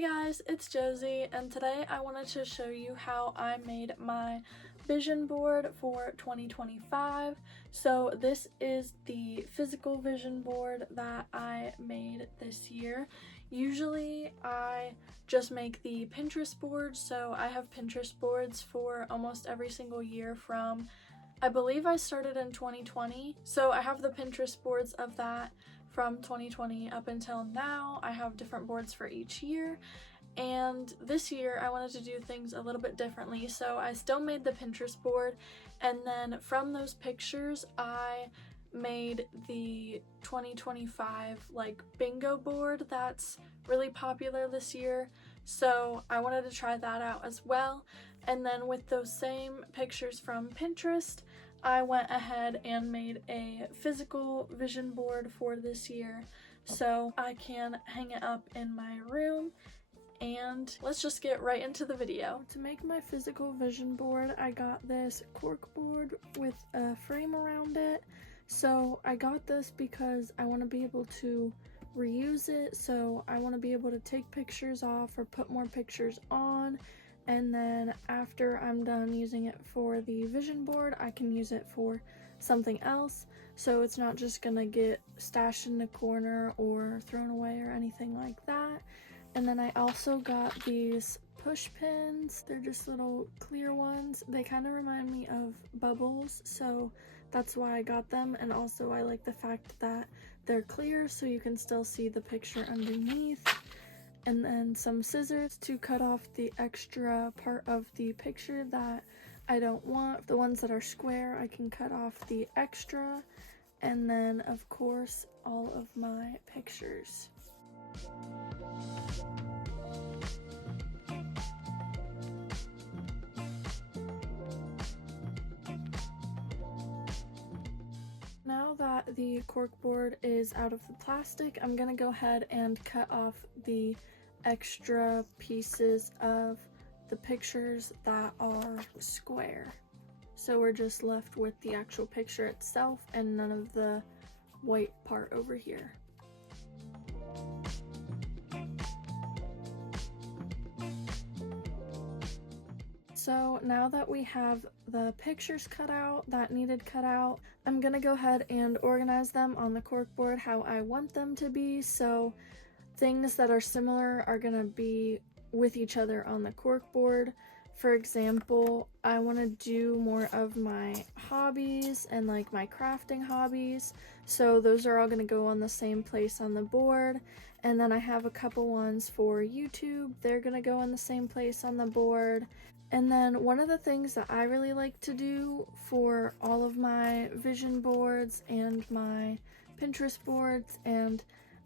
Hey guys, it's Josie, and today I wanted to show you how I made my vision board for 2025. So this is the physical vision board that I made this year. Usually I just make the Pinterest board, so I have Pinterest boards for almost every single year from, I believe I started in 2020, so I have the Pinterest boards of that from 2020 up until now. I have different boards for each year, and this year I wanted to do things a little bit differently, so I still made the Pinterest board, and then from those pictures I made the 2025 like bingo board that's really popular this year, so I wanted to try that out as well. And then with those same pictures from Pinterest, I went ahead and made a physical vision board for this year so I can hang it up in my room. And let's just get right into the video. To make my physical vision board, I got this cork board with a frame around it. So I got this because I want to be able to reuse it, so I want to be able to take pictures off or put more pictures on, and then after I'm done using it for the vision board, I can use it for something else, so it's not just gonna get stashed in the corner or thrown away or anything like that. And then I also got these push pins. They're just little clear ones. They kind of remind me of bubbles, so that's why I got them. And also I like the fact that they're clear so you can still see the picture underneath. And then some scissors to cut off the extra part of the picture that I don't want. The ones that are square, I can cut off the extra. And then of course all of my pictures. Now that the cork board is out of the plastic, I'm gonna go ahead and cut off the extra pieces of the pictures that are square. So we're just left with the actual picture itself and none of the white part over here. So now that we have the pictures cut out that needed cut out, I'm gonna go ahead and organize them on the corkboard how I want them to be. So things that are similar are gonna be with each other on the corkboard. For example, I want to do more of my hobbies and like my crafting hobbies, so those are all going to go on the same place on the board. And then I have a couple ones for YouTube. They're going to go on the same place on the board. And then one of the things that I really like to do for all of my vision boards and my Pinterest boards and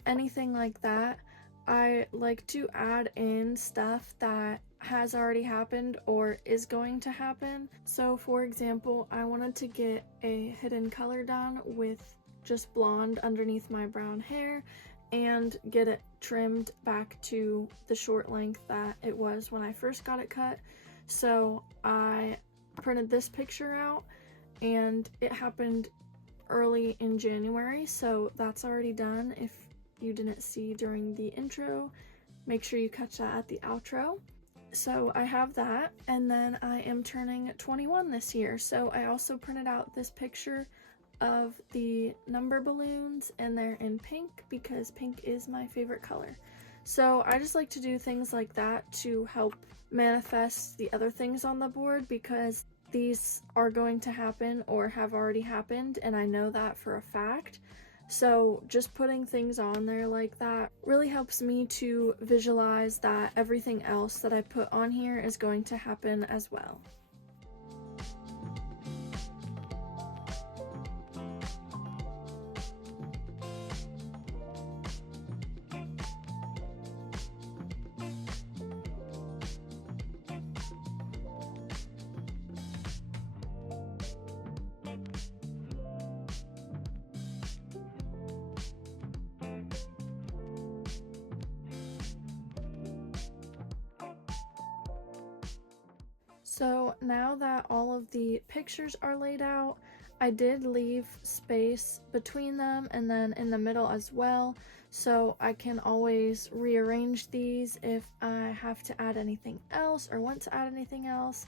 anything like that, I like to add in stuff that has already happened or is going to happen. So for example, I wanted to get a hidden color done with just blonde underneath my brown hair and get it trimmed back to the short length that it was when I first got it cut. So I printed this picture out and it happened early in January, so that's already done. If you didn't see during the intro, make sure you catch that at the outro. So I have that, and then I am turning 21 this year, so I also printed out this picture of the number balloons, and they're in pink because pink is my favorite color. So I just like to do things like that to help manifest the other things on the board, because these are going to happen or have already happened, and I know that for a fact. So just putting things on there like that really helps me to visualize that everything else that I put on here is going to happen as well. So now that all of the pictures are laid out, I did leave space between them and then in the middle as well, so I can always rearrange these if I have to add anything else or want to add anything else,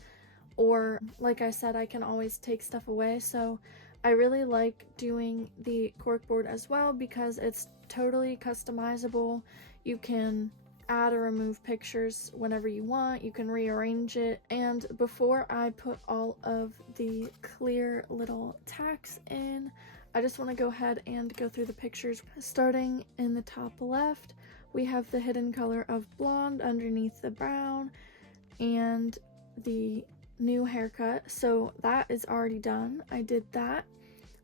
or like I said, I can always take stuff away. So I really like doing the corkboard as well because it's totally customizable. You can add or remove pictures whenever you want, you can rearrange it. And before I put all of the clear little tacks in, I just want to go ahead and go through the pictures. Starting in the top left, we have the hidden color of blonde underneath the brown and the new haircut, so that is already done. I did that.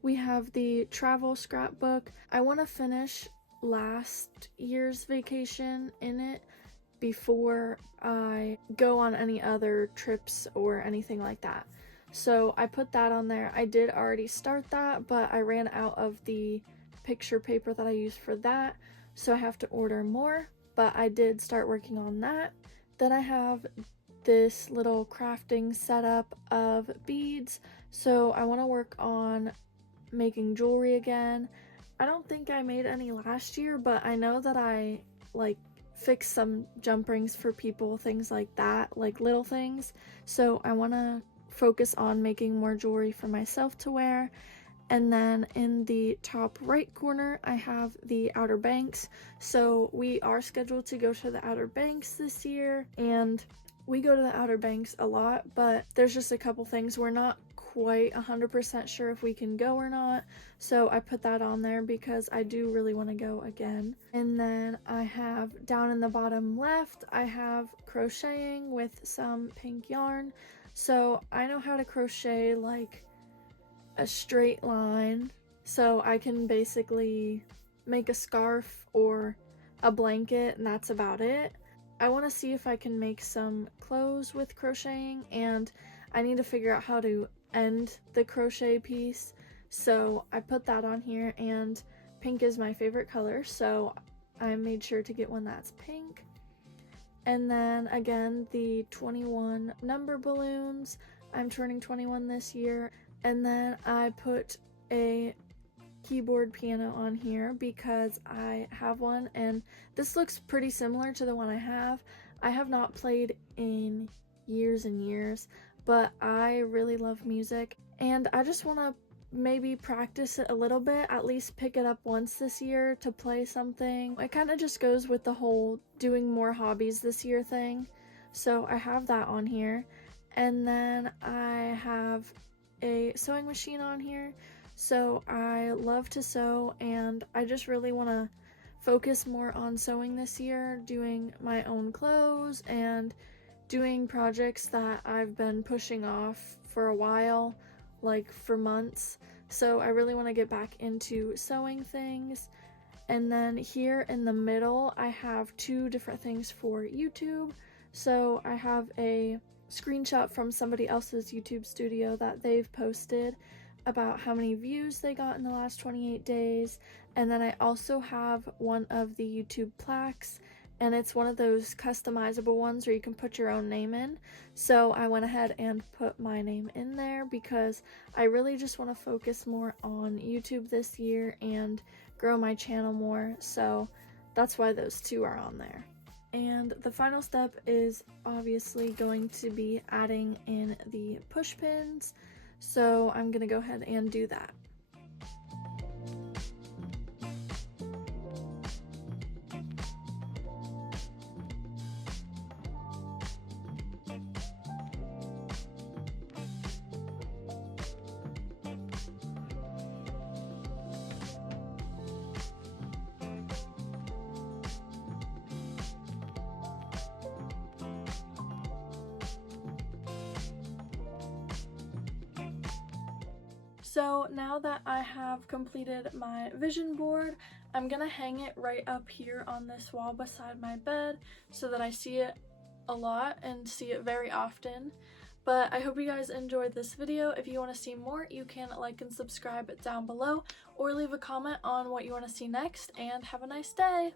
We have the travel scrapbook. I want to finish last year's vacation in it before I go on any other trips or anything like that. So I put that on there. I did already start that, but I ran out of the picture paper that I used for that, so I have to order more, but I did start working on that. Then I have this little crafting setup of beads, so I want to work on making jewelry again. I don't think I made any last year, but I know that I like fixed some jump rings for people, things like that, like little things. So I want to focus on making more jewelry for myself to wear. And then in the top right corner, I have the Outer Banks. So we are scheduled to go to the Outer Banks this year, and we go to the Outer Banks a lot, but there's just a couple things we're not quite 100% sure if we can go or not, so I put that on there because I do really want to go again. And then I have down in the bottom left, I have crocheting with some pink yarn. So I know how to crochet like a straight line, so I can basically make a scarf or a blanket, and that's about it. I want to see if I can make some clothes with crocheting, and I need to figure out how to end the crochet piece, so I put that on here. And pink is my favorite color, so I made sure to get one that's pink. And then again, the 21 number balloons. I'm turning 21 this year. And then I put a keyboard piano on here because I have one, and this looks pretty similar to the one I have. I have not played in years and years, but I really love music, and I just want to maybe practice it a little bit, at least pick it up once this year to play something. It kind of just goes with the whole doing more hobbies this year thing, so I have that on here. And then I have a sewing machine on here. So I love to sew, and I just really want to focus more on sewing this year, doing my own clothes and doing projects that I've been pushing off for a while, like for months. So I really want to get back into sewing things. And then here in the middle, I have two different things for YouTube. So I have a screenshot from somebody else's YouTube studio that they've posted about how many views they got in the last 28 days. And then I also have one of the YouTube plaques, and it's one of those customizable ones where you can put your own name in. So I went ahead and put my name in there because I really just want to focus more on YouTube this year and grow my channel more. So that's why those two are on there. And the final step is obviously going to be adding in the push pins. So I'm gonna go ahead and do that. So now that I have completed my vision board, I'm gonna hang it right up here on this wall beside my bed so that I see it a lot and see it very often. But I hope you guys enjoyed this video. If you want to see more, you can like and subscribe down below, or leave a comment on what you want to see next, and have a nice day!